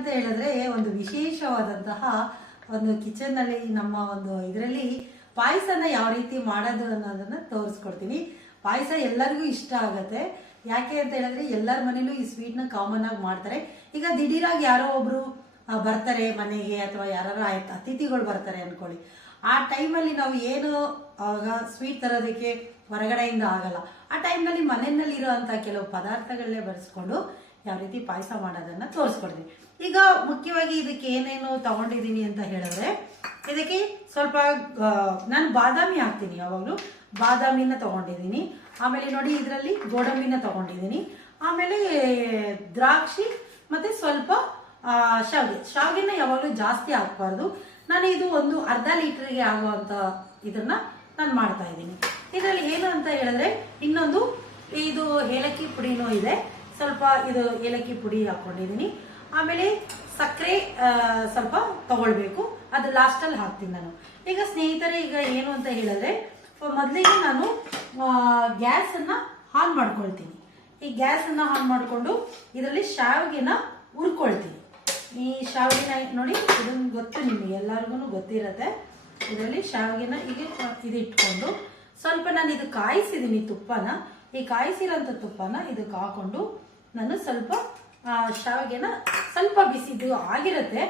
ಏನಂತ ಹೇಳಿದ್ರೆ ಒಂದು ವಿಶೇಷವಾದಂತಹ ಒಂದು ಕಿಚನ್ ಅಲ್ಲಿ ನಮ್ಮ ಒಂದು ಇದರಲ್ಲಿ ಪಾಯಸನ ಯಾವ ರೀತಿ ಮಾಡೋದು ಅನ್ನೋದನ್ನ ತೋರಿಸ್ಕೊಡ್ತೀನಿ. ಪಾಯಸ ಎಲ್ಲರಿಗೂ ಇಷ್ಟ ಆಗತ್ತೆ. ಯಾಕೆ ಅಂತ ಹೇಳಿದ್ರೆ ಎಲ್ಲರ ಮನೇಲೂ ಈ ಸ್ವೀಟ್ನ ಕಾಮನ್ ಆಗಿ ಮಾಡ್ತಾರೆ. ಈಗ ದಿಢೀರಾಗಿ ಯಾರೋ ಒಬ್ರು ಬರ್ತಾರೆ ಮನೆಗೆ ಅಥವಾ ಯಾರು ಅತಿಥಿಗಳು ಬರ್ತಾರೆ ಅನ್ಕೊಳ್ಳಿ. ಆ ಟೈಮಲ್ಲಿ ನಾವು ಏನು, ಆಗ ಸ್ವೀಟ್ ತರೋದಕ್ಕೆ ಹೊರಗಡೆಯಿಂದ ಆಗಲ್ಲ. ಆ ಟೈಮ್ನಲ್ಲಿ ಮನೆಯಲ್ಲಿ ಇರೋಂಥ ಕೆಲವು ಪದಾರ್ಥಗಳನ್ನೇ ಬಳಸ್ಕೊಂಡು ಯಾವ ರೀತಿ ಪಾಯಸ ಮಾಡೋದನ್ನ ತೋರಿಸ್ಕೊಡ್ತೀನಿ. ಈಗ ಮುಖ್ಯವಾಗಿ ಇದಕ್ಕೆ ಏನೇನು ತಗೊಂಡಿದ್ದೀನಿ ಅಂತ ಹೇಳಿದ್ರೆ, ಇದಕ್ಕೆ ಸ್ವಲ್ಪ ನಾನು ಬಾದಾಮಿ ಹಾಕ್ತೀನಿ ಯಾವಾಗಲೂ. ಬಾದಾಮಿನ ತಗೊಂಡಿದ್ದೀನಿ. ಆಮೇಲೆ ನೋಡಿ ಇದರಲ್ಲಿ ಗೋಡಂಬಿನ ತಗೊಂಡಿದ್ದೀನಿ. ಆಮೇಲೆ ದ್ರಾಕ್ಷಿ ಮತ್ತೆ ಸ್ವಲ್ಪ ಶಾವಿಗೆ. ಶಾವಿಗೆನ ಯಾವಾಗಲೂ ಜಾಸ್ತಿ ಹಾಕ್ಬಾರ್ದು. ನಾನು ಇದು ಒಂದು ಅರ್ಧ ಲೀಟರ್ಗೆ ಆಗುವಂತ ಇದನ್ನ ನಾನು ಮಾಡ್ತಾ ಇದ್ದೀನಿ. ಇದರಲ್ಲಿ ಏನು ಅಂತ ಹೇಳಿದ್ರೆ, ಇನ್ನೊಂದು, ಇದು ಏಲಕ್ಕಿ ಪುಡಿನೂ ಇದೆ. ಸ್ವಲ್ಪ ಇದು ಏಲಕ್ಕಿ ಪುಡಿ ಹಾಕೊಂಡಿದ್ದೀನಿ. ಆಮೇಲೆ ಸಕ್ಕರೆ ಸ್ವಲ್ಪ ತಗೊಳ್ಬೇಕು. ಅದು ಲಾಸ್ಟಲ್ಲಿ ಹಾಕ್ತೀನಿ ನಾನು. ಈಗ ಸ್ನೇಹಿತರೆ, ಈಗ ಏನು ಅಂತ ಹೇಳಿದ್ರೆ, ಮೊದಲಿಗೆ ನಾನು ಗ್ಯಾಸನ್ನು ಆನ್ ಮಾಡ್ಕೊಳ್ತೀನಿ. ಈ ಗ್ಯಾಸನ್ನು ಆನ್ ಮಾಡಿಕೊಂಡು ಇದರಲ್ಲಿ ಶಾವಿಗೆನ ಹುರ್ಕೊಳ್ತೀನಿ. ಈ ಶಾವಿಗೆನ ನೋಡಿ ಇದನ್ನು ಗೊತ್ತು ನಿಮಗೆ ಎಲ್ಲರಿಗೂ ಗೊತ್ತಿರತ್ತೆ. ಇದರಲ್ಲಿ ಶಾವಿಗೆನ ಹೀಗೆ ಇದು ಇಟ್ಕೊಂಡು ಸ್ವಲ್ಪ ನಾನು ಇದು ಕಾಯಿಸಿದ್ದೀನಿ ತುಪ್ಪನ. ಈ ಕಾಯಿಸಿರೋಂಥ ತುಪ್ಪನ ಇದಕ್ಕೆ ಹಾಕೊಂಡು ನಾನು ಸ್ವಲ್ಪ ಶಾವಿಗೆನ ಸ್ವಲ್ಪ ಬಿಸಿದು ಆಗಿರುತ್ತೆ.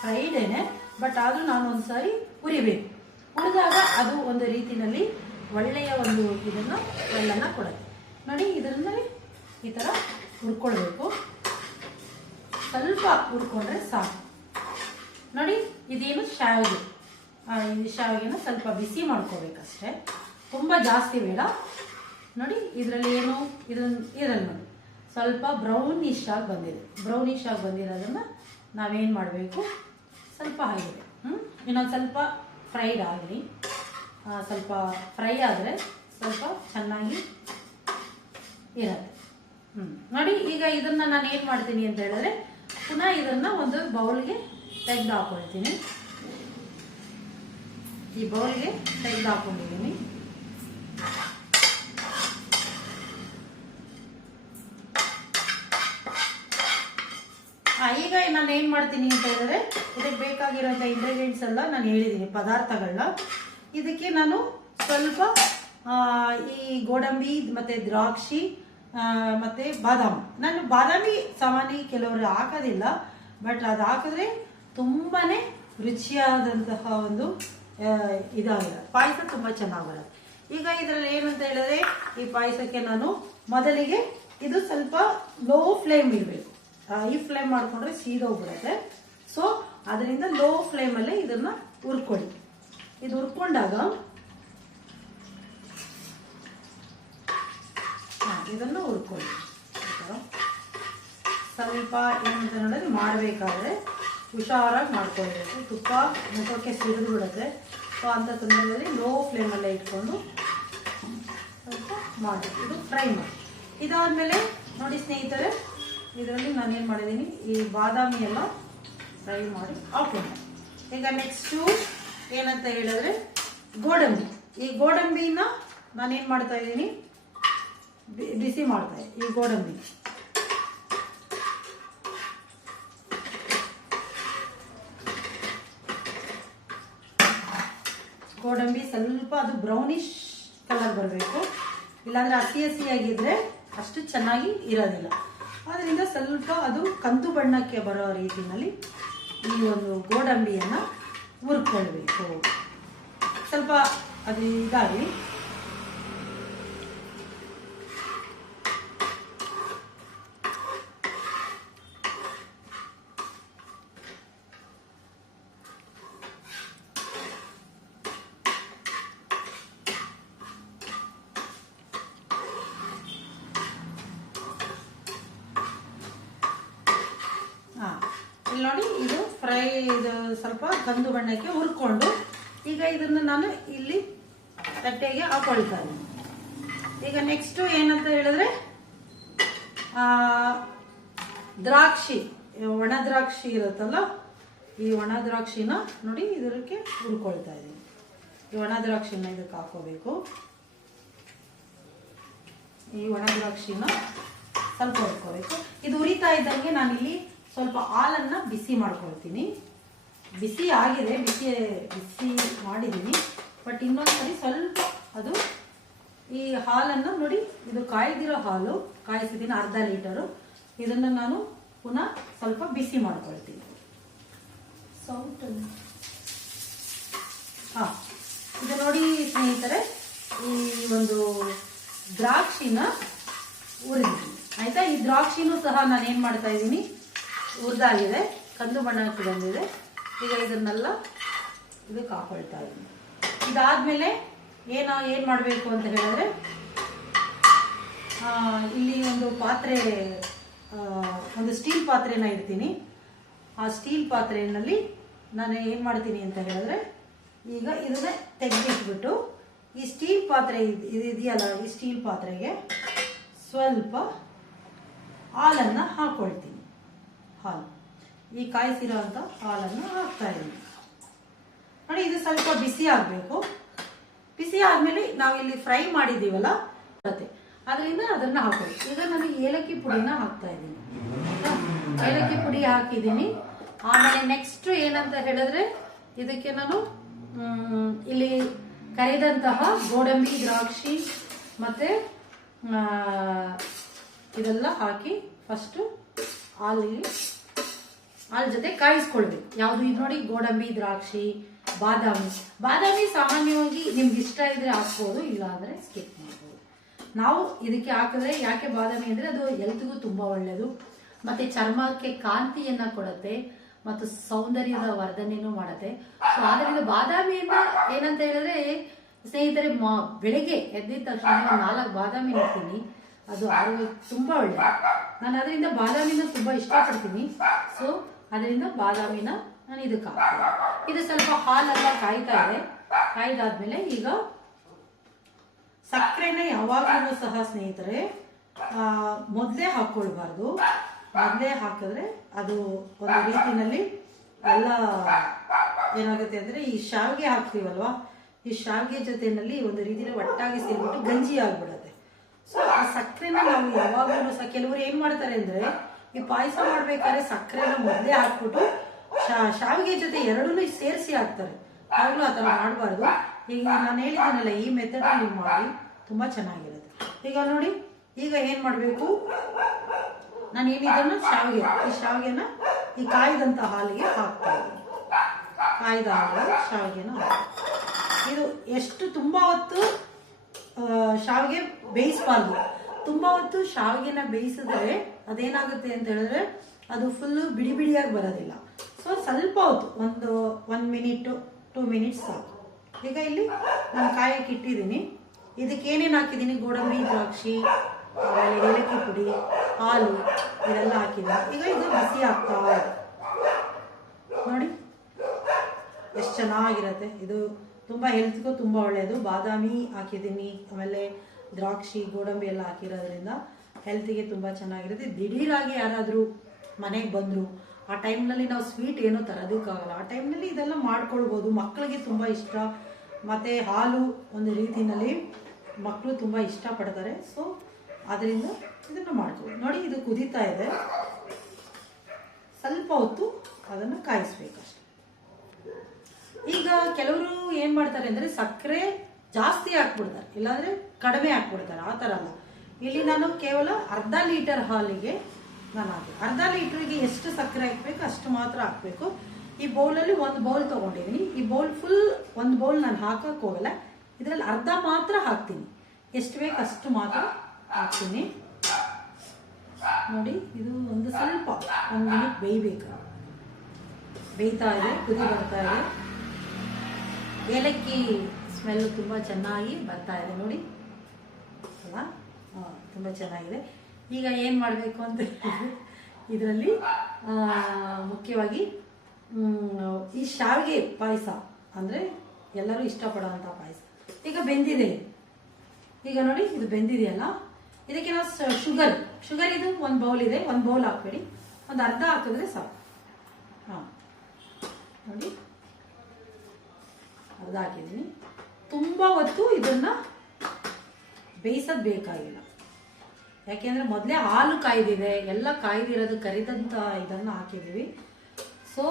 ಫ್ರೈಡೇನೆ, ಬಟ್ ಆದರೂ ನಾನು ಒಂದ್ಸಾರಿ ಹುರಿಬೇಕು. ಹುರಿದಾಗ ಅದು ಒಂದು ರೀತಿಯಲ್ಲಿ ಒಳ್ಳೆಯ ಒಂದು ಇದನ್ನು ಒಳ್ಳನ್ನ ಕೊಡುತ್ತೆ. ನೋಡಿ ಇದರಲ್ಲಿ ಈ ಥರ ಹುರ್ಕೊಳ್ಬೇಕು. ಸ್ವಲ್ಪ ಹುರ್ಕೊಂಡ್ರೆ ಸಾಕು. ನೋಡಿ, ಇದೇನು ಶಾವಿಗೆ. ಈ ಶಾವಿಗೆನ ಸ್ವಲ್ಪ ಬಿಸಿ ಮಾಡ್ಕೋಬೇಕಷ್ಟೆ. ತುಂಬ ಜಾಸ್ತಿ ಬೇಡ. ನೋಡಿ, ಇದರಲ್ಲಿ ಏನು? ಇದನ್ನ ಇದರಲ್ಲಿ ನೋಡಿ. ಸ್ವಲ್ಪ ಬ್ರೌನಿಶ್ ಆಗಿ ಬಂದಿದೆ. ಬ್ರೌನಿಶ್ ಆಗಿ ಬಂದಿರೋದನ್ನು ನಾವೇನು ಮಾಡಬೇಕು? ಸ್ವಲ್ಪ ಆಗಿದೆ ಹ್ಞೂ ಇನ್ನೊಂದು ಸ್ವಲ್ಪ ಫ್ರೈಡ್ ಆಗಲಿ. ಸ್ವಲ್ಪ ಫ್ರೈ ಆದರೆ ಸ್ವಲ್ಪ ಚೆನ್ನಾಗಿ ಇರುತ್ತೆ. ಹ್ಞೂ ನೋಡಿ, ಈಗ ಇದನ್ನು ನಾನು ಏನು ಮಾಡ್ತೀನಿ ಅಂತ ಹೇಳಿದ್ರೆ ಪುನಃ ಇದನ್ನು ಒಂದು ಬೌಲ್ಗೆ ತೆಗೆದು ಹಾಕೊಳ್ತೀನಿ ಈ ಬೌಲ್ಗೆ ತೆಗೆದು ಹಾಕೊಂಡಿದ್ದೀನಿ ಆ, ಈಗ ನಾನು ಏನು ಮಾಡ್ತೀನಿ ಅಂತ ಹೇಳಿದ್ರೆ, ಇದಕ್ಕೆ ಬೇಕಾಗಿರೋಂಥ ಇಂಗ್ರೀಡಿಯೆಂಟ್ಸ್ ಎಲ್ಲ ನಾನು ಹೇಳಿದ್ದೀನಿ ಪದಾರ್ಥಗಳನ್ನ ಇದಕ್ಕೆ ನಾನು ಸ್ವಲ್ಪ ಈ ಗೋಡಂಬಿ, ಮತ್ತೆ ದ್ರಾಕ್ಷಿ ಮತ್ತು ಬಾದಾಮಿ. ನಾನು ಬಾದಾಮಿ ಸಾಮಾನ್ಯ ಕೆಲವರು ಹಾಕೋದಿಲ್ಲ, ಬಟ್ ಅದು ಹಾಕಿದ್ರೆ ತುಂಬಾ ರುಚಿಯಾದಂತಹ ಒಂದು ಇದಾಗಿದೆ ಪಾಯಸ ತುಂಬ ಚೆನ್ನಾಗಿ ಬರುತ್ತೆ ಈಗ ಇದರಲ್ಲಿ ಏನಂತ ಹೇಳಿದ್ರೆ, ಈ ಪಾಯಸಕ್ಕೆ ನಾನು ಮೊದಲಿಗೆ ಇದು ಸ್ವಲ್ಪ ಲೋ ಫ್ಲೇಮ್ ಇಡಬೇಕು ಈ ಫ್ಲೇಮ್ ಮಾಡಿಕೊಂಡ್ರೆ ಸೀದೋಗ್ಬಿಡುತ್ತೆ ಸೊ ಅದರಿಂದ ಲೋ ಫ್ಲೇಮಲ್ಲೇ ಇದನ್ನ ಹುರ್ಕೊಳ್ಳಿ. ಇದು ಹುರ್ಕೊಂಡಾಗ ಹಾ, ಇದನ್ನು ಹುರ್ಕೊಳ್ಳಿ. ಸ್ವಲ್ಪ ಏನಂತ ಹೇಳಿದ್ರೆ ಮಾಡಬೇಕಾದ್ರೆ ಹುಷಾರಾಗಿ ಮಾಡ್ಕೊಳ್ಬೇಕು. ತುಪ್ಪ ಮುಖಕ್ಕೆ ಸಿಡಿದು ಬಿಡುತ್ತೆ. ಸೊ ಅಂಥ ಸಂದರ್ಭದಲ್ಲಿ ಲೋ ಫ್ಲೇಮಲ್ಲೇ ಇಟ್ಕೊಂಡು ಸ್ವಲ್ಪ ಮಾಡಿ ಇದು ಫ್ರೈ ಮಾಡಿ ಇದಾದಮೇಲೆ ನೋಡಿ ಸ್ನೇಹಿತರೆ ಇದರಲ್ಲಿ ನಾನೇನು ಮಾಡಿದ್ದೀನಿ? ಈ ಬಾದಾಮಿ ಎಲ್ಲ ಫ್ರೈ ಮಾಡಿ ಹಾಕೊಂಡೆ ಈಗ ನೆಕ್ಸ್ಟು ಏನಂತ ಹೇಳಿದ್ರೆ ಗೋಡಂಬಿ. ಈ ಗೋಡಂಬಿನ ನಾನೇನು ಮಾಡ್ತಾ ಇದ್ದೀನಿ? ಬಿಸಿ ಮಾಡ್ತಾ ಈ ಗೋಡಂಬಿ. ಗೋಡಂಬಿ ಸ್ವಲ್ಪ ಅದು ಬ್ರೌನಿಶ್ ಕಲರ್ ಬರಬೇಕು. ಇಲ್ಲಾಂದ್ರೆ ಹಸಿ ಹಸಿಯಾಗಿದ್ರೆ ಅಷ್ಟು ಚೆನ್ನಾಗಿ ಇರೋದಿಲ್ಲ. ಆದ್ದರಿಂದ ಸ್ವಲ್ಪ ಅದು ಕಂದು ಬಣ್ಣಕ್ಕೆ ಬರೋ ರೀತಿಯಲ್ಲಿ ಈ ಒಂದು ಗೋಡಂಬಿಯನ್ನು ಹುರ್ಕೊಳ್ಬೇಕು. ಸ್ವಲ್ಪ ಅದು ಇದಾಗಿ ಹಾಂ ಇಲ್ಲಿ ನೋಡಿ, ಇದು ಫ್ರೈ ಇದು ಸ್ವಲ್ಪ ಕಂದು ಬಣ್ಣಕ್ಕೆ ಹುರ್ಕೊಂಡು, ಈಗ ಇದನ್ನು ನಾನು ಇಲ್ಲಿ ತಟ್ಟೆಗೆ ಹಾಕೊಳ್ತಾ ಇದ್ದೀನಿ ಈಗ ನೆಕ್ಸ್ಟು ಏನಂತ ಹೇಳಿದ್ರೆ ದ್ರಾಕ್ಷಿ ಒಣ ದ್ರಾಕ್ಷಿ ಇರುತ್ತಲ್ಲ, ಈ ಒಣ ದ್ರಾಕ್ಷಿನ ನೋಡಿ ಇದಕ್ಕೆ ಹುರ್ಕೊಳ್ತಾ ಇದ್ದೀನಿ. ಈ ಒಣ ದ್ರಾಕ್ಷಿನ ಇದಕ್ಕೆ ಹಾಕೋಬೇಕು. ಈ ಒಣ ದ್ರಾಕ್ಷಿನ ಸ್ವಲ್ಪ ಹುರ್ಕೋಬೇಕು. ಇದು ಉರಿತಾ ಇದ್ದಂಗೆ ನಾನಿಲ್ಲಿ ಸ್ವಲ್ಪ ಹಾಲನ್ನು ಬಿಸಿ ಮಾಡ್ಕೊಳ್ತೀನಿ. ಬಿಸಿ ಆಗಿದೆ ಬಿಸಿ ಬಿಸಿ ಮಾಡಿದ್ದೀನಿ ಬಟ್ ಇನ್ನೊಂದ್ಸರಿ ಸ್ವಲ್ಪ ಅದು ಈ ಹಾಲನ್ನು ನೋಡಿ ಇದು ಕಾಯ್ದಿರೋ ಹಾಲು ಕಾಯಿಸಿದ್ದೀನಿ ಅರ್ಧ ಲೀಟರು. ಇದನ್ನು ನಾನು ಪುನಃ ಸ್ವಲ್ಪ ಬಿಸಿ ಮಾಡ್ಕೊಳ್ತೀನಿ. ಸೌಟ್ ಹಾ. ಇದು ನೋಡಿ ಸ್ನೇಹಿತರೆ ಈ ಒಂದು ದ್ರಾಕ್ಷಿನ ಉರಿದೀನಿ ಆಯ್ತಾ? ಈ ದ್ರಾಕ್ಷಿನೂ ಸಹ ನಾನು ಏನು ಮಾಡ್ತಾ ಇದ್ದೀನಿ? ಹುರಿದಾಗಿದೆ ಕಂದು ಬಣ್ಣಕ್ಕೆ ಬಂದಿದೆ. ಈಗ ಇದನ್ನೆಲ್ಲ ಇದಕ್ಕೆ ಹಾಕೊಳ್ತಾ ಇದ್ದೀನಿ. ಇದಾದ್ಮೇಲೆ ಏನ, ಏನು ಮಾಡಬೇಕು ಅಂತ ಹೇಳಿದ್ರೆ ಇಲ್ಲಿ ಒಂದು ಪಾತ್ರೆ ಒಂದು ಸ್ಟೀಲ್ ಪಾತ್ರೆನ ಇಡ್ತೀನಿ. ಆ ಸ್ಟೀಲ್ ಪಾತ್ರೆಯಲ್ಲಿ ನಾನು ಏನು ಮಾಡ್ತೀನಿ ಅಂತ ಹೇಳಿದ್ರೆ, ಈಗ ಇದನ್ನ ತೆಗೆದಿಟ್ಬಿಟ್ಟು ಈ ಸ್ಟೀಲ್ ಪಾತ್ರೆ ಇದು ಇದೆಯಲ್ಲ, ಈ ಸ್ಟೀಲ್ ಪಾತ್ರೆಗೆ ಸ್ವಲ್ಪ ಹಾಲನ್ನು ಹಾಕೊಳ್ತೀನಿ. ಹಾಲು. ಈ ಕಾಯಿಸಿರೋ ಅಂಥ ಹಾಲನ್ನು ಹಾಕ್ತಾ ಇದ್ದೀನಿ ನೋಡಿ, ಇದು ಸ್ವಲ್ಪ ಬಿಸಿ ಆಗಬೇಕು. ಬಿಸಿ ಆದ್ಮೇಲೆ ಇಲ್ಲಿ ಫ್ರೈ ಮಾಡಿದ್ದೀವಲ್ಲ ಬರುತ್ತೆ ಅದರಿಂದ ಅದನ್ನ ಹಾಕೋದು ಈಗ ನಾನು ಏಲಕ್ಕಿ ಪುಡಿನ ಹಾಕ್ತಾ ಇದ್ದೀನಿ. ಏಲಕ್ಕಿ ಪುಡಿ ಹಾಕಿದ್ದೀನಿ. ಆಮೇಲೆ ನೆಕ್ಸ್ಟ್ ಏನಂತ ಹೇಳಿದ್ರೆ, ಇದಕ್ಕೆ ನಾನು ಇಲ್ಲಿ ಕರಿದಂತಹ ಗೋಡಂಬಿ, ದ್ರಾಕ್ಷಿ ಮತ್ತೆ ಇದೆಲ್ಲ ಹಾಕಿ ಫಸ್ಟು ಹಾಲಿಗೆ ಹಾಲ್ ಜೊತೆ ಕಾಯಿಸ್ಕೊಳ್ಬೇಕು. ಯಾವುದು ಇದು ನೋಡಿ, ಗೋಡಂಬಿ, ದ್ರಾಕ್ಷಿ, ಬಾದಾಮಿ. ಬಾದಾಮಿ ಸಾಮಾನ್ಯವಾಗಿ ನಿಮ್ಗೆ ಇಷ್ಟ ಇದ್ರೆ ಹಾಕ್ಬೋದು ಇಲ್ಲ ಅಂದ್ರೆ ಸ್ಕಿಪ್ ಮಾಡ್ಬೋದು. ನಾವು ಇದಕ್ಕೆ ಹಾಕಿದ್ರೆ ಯಾಕೆ ಬಾದಾಮಿ ಅಂದ್ರೆ ಅದು ಎಲ್ತಿಗೂ ತುಂಬಾ ಒಳ್ಳೆಯದು ಮತ್ತೆ ಚರ್ಮಕ್ಕೆ ಕಾಂತಿಯನ್ನ ಕೊಡತ್ತೆ, ಮತ್ತು ಸೌಂದರ್ಯದ ವರ್ಧನೆಯೂ ಮಾಡುತ್ತೆ. ಸೊ ಆದ್ರಿಂದ ಬಾದಾಮಿಯನ್ನ ಏನಂತ ಹೇಳಿದ್ರೆ, ಸ್ನೇಹಿತರೆ, ಮಾ, ಬೆಳಿಗ್ಗೆ ಎದ್ದಿದ ತಕ್ಷಣ ನಾಲ್ಕು ಬಾದಾಮಿ ನೋಡ್ತೀನಿ. ಅದು ಆರೋಗ್ಯಕ್ಕೆ ತುಂಬಾ ಒಳ್ಳೆಯದು ನಾನು ಅದರಿಂದ ಬಾದಾಮಿನ ತುಂಬಾ ಇಷ್ಟಪಡ್ತೀನಿ. ಸೊ ಅದರಿಂದ ಬಾದಾಮಿನ ನಾನು ಇದಕ್ಕೆ ಹಾಕ್ತೀನಿ ಇದು ಸ್ವಲ್ಪ ಹಾಲೆಲ್ಲ ಕಾಯ್ತಾ ಇದೆ. ಕಾಯ್ದಾದ್ಮೇಲೆ ಈಗ ಸಕ್ಕರೆನ ಯಾವಾಗಲೂ ಸಹ ಸ್ನೇಹಿತರೆ ಮೊದಲೇ ಹಾಕ್ಕೊಳ್ಬಾರ್ದು. ಮೊದಲೇ ಹಾಕಿದ್ರೆ ಅದು ಒಂದು ರೀತಿನಲ್ಲಿ ಎಲ್ಲ ಏನಾಗುತ್ತೆ ಅಂದರೆ ಈ ಶಾವಿಗೆ ಹಾಕ್ತೀವಲ್ವಾ? ಈ ಶಾವಿಗೆ ಜೊತೆನಲ್ಲಿ ಒಂದು ರೀತಿಯಲ್ಲಿ ಒಟ್ಟಾಗಿ ಸೇರಿಬಿಟ್ಟು ಗಂಜಿ ಆಗ್ಬಿಡುತ್ತೆ. ಸೊ ಆ ಸಕ್ಕರೆನ ನಾವು ಯಾವಾಗಲೂ ಸಹ ಕೆಲವರು ಏನು ಮಾಡ್ತಾರೆ ಅಂದ್ರೆ ಈ ಪಾಯಸ ಮಾಡ್ಬೇಕಾದ್ರೆ ಸಕ್ಕರೆನ ಮೊದಲೇ ಹಾಕ್ಬಿಟ್ಟು ಶಾವಿಗೆ ಜೊತೆ ಎರಡೂ ಸೇರಿಸಿ ಹಾಕ್ತಾರೆ. ಯಾವಾಗಲೂ ಆ ಥರ ಮಾಡಬಾರ್ದು. ಈಗ ನಾನು ಹೇಳಿದ್ದೀನಲ್ಲ, ಈ ಮೆಥಡ್ ನೀವು ಮಾಡಿ, ತುಂಬ ಚೆನ್ನಾಗಿರುತ್ತೆ. ಈಗ ನೋಡಿ, ಈಗ ಏನು ಮಾಡಬೇಕು? ನಾನು ಏನಿದ್ದನ್ನು ಶಾವಿಗೆ, ಈ ಶಾವಿಗೆನ ಈ ಕಾಯ್ದಂಥ ಹಾಲಿಗೆ ಹಾಕ್ತಾ ಇದ್ದೀನಿ. ಕಾಯ್ದ ಹಾಲು ಶಾವಿಗೆನ. ಇದು ಎಷ್ಟು ತುಂಬ ಹೊತ್ತು ಶಾವಿಗೆ ಬೇಯಿಸಬಾರ್ದು. ತುಂಬ ಹೊತ್ತು ಶಾವಿಗೆನ ಬೇಯಿಸಿದ್ರೆ ಅದೇನಾಗುತ್ತೆ ಅಂತ ಹೇಳಿದ್ರೆ ಅದು ಫುಲ್ಲು ಬಿಡಿ ಬಿಡಿಯಾಗಿ ಬರೋದಿಲ್ಲ. ಸೊ ಸ್ವಲ್ಪ ಹೊತ್ತು, ಒಂದು ಒನ್ ಮಿನಿಟು ಟೂ ಮಿನಿಟ್ಸ್ ಸಾಕು. ಈಗ ಇಲ್ಲಿ ನಾನು ಕಾಯಕ್ಕೆ ಇಟ್ಟಿದ್ದೀನಿ. ಇದಕ್ಕೆ ಏನೇನು ಹಾಕಿದ್ದೀನಿ? ಗೋಡಂಬಿ, ದ್ರಾಕ್ಷಿ, ಆಮೇಲೆ ಏಲಕ್ಕಿ ಪುಡಿ, ಹಾಲು, ಇದೆಲ್ಲ ಹಾಕಿದ್ದೀನಿ. ಈಗ ಇದು ಬಿಸಿ ಆಗ್ತಾ ನೋಡಿ, ಎಷ್ಟು ಚೆನ್ನಾಗಿರುತ್ತೆ. ಇದು ತುಂಬ ಹೆಲ್ತ್ಗೂ ತುಂಬ ಒಳ್ಳೆಯದು ಬಾದಾಮಿ ಹಾಕಿದ್ದೀನಿ. ಆಮೇಲೆ ದ್ರಾಕ್ಷಿ, ಗೋಡಂಬಿ ಎಲ್ಲ ಹಾಕಿರೋದ್ರಿಂದ ಹೆಲ್ತಿಗೆ ತುಂಬ ಚೆನ್ನಾಗಿರುತ್ತೆ. ದಿಢೀರಾಗಿ ಯಾರಾದರೂ ಮನೆಗೆ ಬಂದರು, ಆ ಟೈಮ್ನಲ್ಲಿ ನಾವು ಸ್ವೀಟ್ ಏನೂ ತರೋದಕ್ಕಾಗಲ್ಲ. ಆ ಟೈಮ್ನಲ್ಲಿ ಇದೆಲ್ಲ ಮಾಡ್ಕೊಳ್ಬೋದು. ಮಕ್ಕಳಿಗೆ ತುಂಬ ಇಷ್ಟ. ಮತ್ತು ಹಾಲು ಒಂದು ರೀತಿಯಲ್ಲಿ ಮಕ್ಕಳು ತುಂಬ ಇಷ್ಟಪಡ್ತಾರೆ. ಸೊ ಅದರಿಂದ ಇದನ್ನು ಮಾಡ್ಕೊಬೋದು ನೋಡಿ, ಇದು ಕುದೀತಾ ಇದೆ. ಸ್ವಲ್ಪ ಹೊತ್ತು ಅದನ್ನು ಕಾಯಿಸ್ಬೇಕಷ್ಟೆ. ಈಗ ಕೆಲವರು ಏನು ಮಾಡ್ತಾರೆ ಅಂದರೆ ಸಕ್ಕರೆ ಜಾಸ್ತಿ ಹಾಕ್ಬಿಡ್ತಾರೆ. ಇಲ್ಲಾಂದರೆ ಕಡಿಮೆ ಹಾಕ್ಬಿಡ್ತಾರೆ. ಆ ಥರ ಅಲ್ಲ. ಇಲ್ಲಿ ನಾನು ಕೇವಲ ಅರ್ಧ ಲೀಟರ್ ಹಾಲಿಗೆ ನಾನು ಹಾಕಿ ಅರ್ಧ ಲೀಟ್ರಿಗೆ ಎಷ್ಟು ಸಕ್ಕರೆ ಹಾಕ್ಬೇಕು, ಅಷ್ಟು ಮಾತ್ರ ಹಾಕ್ಬೇಕು. ಈ ಬೌಲಲ್ಲಿ ಒಂದು ಬೌಲ್ ತಗೊಂಡಿದ್ದೀನಿ. ಈ ಬೌಲ್ ಫುಲ್ ಒಂದು ಬೌಲ್ ನಾನು ಹಾಕಕ್ಕೆ ಹೋಗಲ್ಲ. ಇದರಲ್ಲಿ ಅರ್ಧ ಮಾತ್ರ ಹಾಕ್ತೀನಿ. ಎಷ್ಟು ಬೇಕು ಅಷ್ಟು ಮಾತ್ರ ಹಾಕ್ತೀನಿ. ನೋಡಿ, ಇದು ಒಂದು ಸ್ವಲ್ಪ ಒಂದು ಮಿನಿಟ್ ಬೇಯಬೇಕು. ಬೇಯ್ತಾ ಇದೆ, ಕುದಿ ಬರ್ತಾ ಇದೆ. ಏಲಕ್ಕಿ ಸ್ಮೆಲ್ ತುಂಬ ಚೆನ್ನಾಗಿ ಬರ್ತಾ ಇದೆ ನೋಡಿ. ಅಲ್ಲ ತುಂಬ ಚೆನ್ನಾಗಿದೆ. ಈಗ ಏನು ಮಾಡಬೇಕು ಅಂತ ಇದರಲ್ಲಿ ಮುಖ್ಯವಾಗಿ ಈ ಶಾವಿಗೆ ಪಾಯಸ ಅಂದರೆ ಎಲ್ಲರೂ ಇಷ್ಟಪಡೋವಂಥ ಪಾಯಸ. ಈಗ ಬೆಂದಿದೆ. ಈಗ ನೋಡಿ, ಇದು ಬೆಂದಿದೆಯಲ್ಲ? ಇದಕ್ಕೆ ನಾವು ಶುಗರ್. ಶುಗರ್ ಇದು ಒಂದು ಬೌಲ್ ಇದೆ, ಒಂದು ಬೌಲ್ ಹಾಕ್ಬೇಡಿ. ಒಂದು ಅರ್ಧ ಹಾಕಿದ್ರೆ ಸಾಕು. ಹಾಂ. ನೋಡಿ. ಅರ್ಧ ಹಾಕಿದ್ದೀನಿ. ತುಂಬ ಹೊತ್ತು ಇದನ್ನ ಬೇಯಿಸೋದು ಬೇಕಾಗಿಲ್ಲ. ಯಾಕೆಂದರೆ ಮೊದಲೇ ಹಾಲು ಕಾಯ್ದಿದೆ, ಎಲ್ಲ ಕಾಯ್ದಿರೋದು ಕರಿದಂಥ ಇದನ್ನು ಹಾಕಿದ್ದೀವಿ. ಸೊ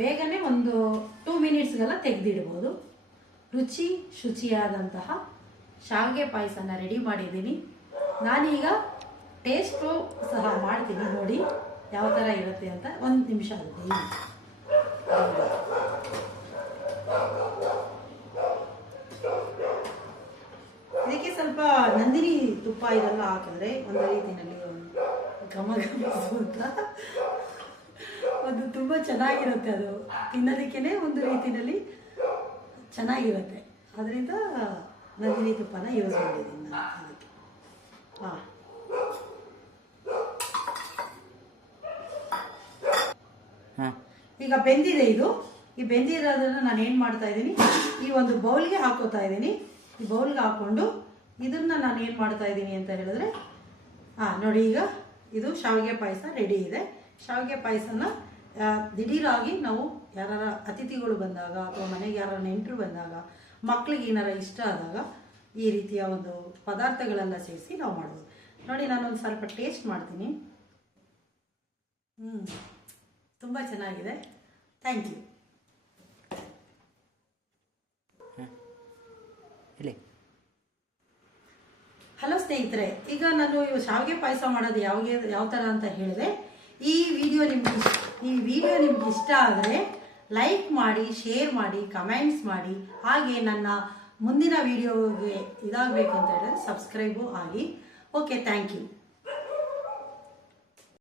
ಬೇಗನೆ ಒಂದು ಟೂ ಮಿನಿಟ್ಸ್ಗೆಲ್ಲ ತೆಗೆದಿಡ್ಬೋದು. ರುಚಿ ಶುಚಿಯಾದಂತಹ ಶಾವಿಗೆ ಪಾಯಸನ ರೆಡಿ ಮಾಡಿದ್ದೀನಿ. ನಾನೀಗ ಟೇಸ್ಟು ಸಹ ಮಾಡ್ತೀನಿ ನೋಡಿ, ಯಾವ ಥರ ಇರುತ್ತೆ ಅಂತ ಒಂದು ನಿಮಿಷ ಆಗುತ್ತೆ ಇಲ್ಲಿ. ಇದಕ್ಕೆ ಸ್ವಲ್ಪ ನಂದಿನಿ ತುಪ್ಪ ಇದೆಲ್ಲ ಹಾಕಿದ್ರೆ ಒಂದು ರೀತಿಯಲ್ಲಿ ಘಮ ಘಮಿಸುವಂತ ಒಂದು ತುಂಬ ಚೆನ್ನಾಗಿರುತ್ತೆ ಅದು. ತಿನ್ನೋದಕ್ಕೇ ಒಂದು ರೀತಿಯಲ್ಲಿ ಚೆನ್ನಾಗಿರುತ್ತೆ. ಅದರಿಂದ ನಂದಿನಿ ತುಪ್ಪನ ಯೂಸ್ ಮಾಡಿದ್ದೀನಿ ನಾನು ಅದಕ್ಕೆ. ಹಾಂ. ಹಾಂ. ಈಗ ಬೆಂದಿದೆ ಇದು. ಈ ಬೆಂದಿರೋದನ್ನ ನಾನು ಏನು ಮಾಡ್ತಾ ಇದ್ದೀನಿ ಈ ಒಂದು ಬೌಲ್ಗೆ ಹಾಕೋತಾ ಇದ್ದೀನಿ. ಈ ಬೌಲ್ಗೆ ಹಾಕೊಂಡು ಇದನ್ನ ನಾನು ಏನು ಮಾಡ್ತಾ ಇದ್ದೀನಿ ಅಂತ ಹೇಳಿದ್ರೆ ಹಾಂ ನೋಡಿ ಈಗ ಇದು ಶಾವಿಗೆ ಪಾಯಸ ರೆಡಿ ಇದೆ. ಶಾವಿಗೆ ಪಾಯಸನ ದಿಢೀರಾಗಿ ನಾವು ಯಾರ ಅತಿಥಿಗಳು ಬಂದಾಗ ಅಥವಾ ಮನೆಗೆ ಯಾರ ನೆಂಟರು ಬಂದಾಗ ಮಕ್ಕಳಿಗೆ ಏನಾರ ಇಷ್ಟ ಆದಾಗ ಈ ರೀತಿಯ ಒಂದು ಪದಾರ್ಥಗಳೆಲ್ಲ ಸೇರಿಸಿ ನಾವು ಮಾಡ್ಬೋದು. ನೋಡಿ ನಾನೊಂದು ಸ್ವಲ್ಪ ಟೇಸ್ಟ್ ಮಾಡ್ತೀನಿ. ಹ್ಞೂ ತುಂಬ ಚೆನ್ನಾಗಿದೆ. ಥ್ಯಾಂಕ್ ಯು ಹಲೋ ಸ್ನೇಹಿತರೆ, ಈಗ ನಾನು ಶಾವಿಗೆ ಪಾಯಸ ಮಾಡೋದು ಯಾವಾಗ, ಯಾವ ಥರ ಅಂತ ಹೇಳಿದೆ ಈ ವಿಡಿಯೋ ನಿಮ್ಗೆ ಈ ವಿಡಿಯೋ ನಿಮ್ಗೆ ಇಷ್ಟ ಆದರೆ ಲೈಕ್ ಮಾಡಿ ಶೇರ್ ಮಾಡಿ ಕಮೆಂಟ್ಸ್ ಮಾಡಿ, ಹಾಗೆ ನನ್ನ ಮುಂದಿನ ವಿಡಿಯೋಗೆ ಇದಾಗಬೇಕು ಅಂತ ಹೇಳಿದ್ರೆ ಸಬ್ಸ್ಕ್ರೈಬು ಆಗಿ ಓಕೆ ಥ್ಯಾಂಕ್ ಯು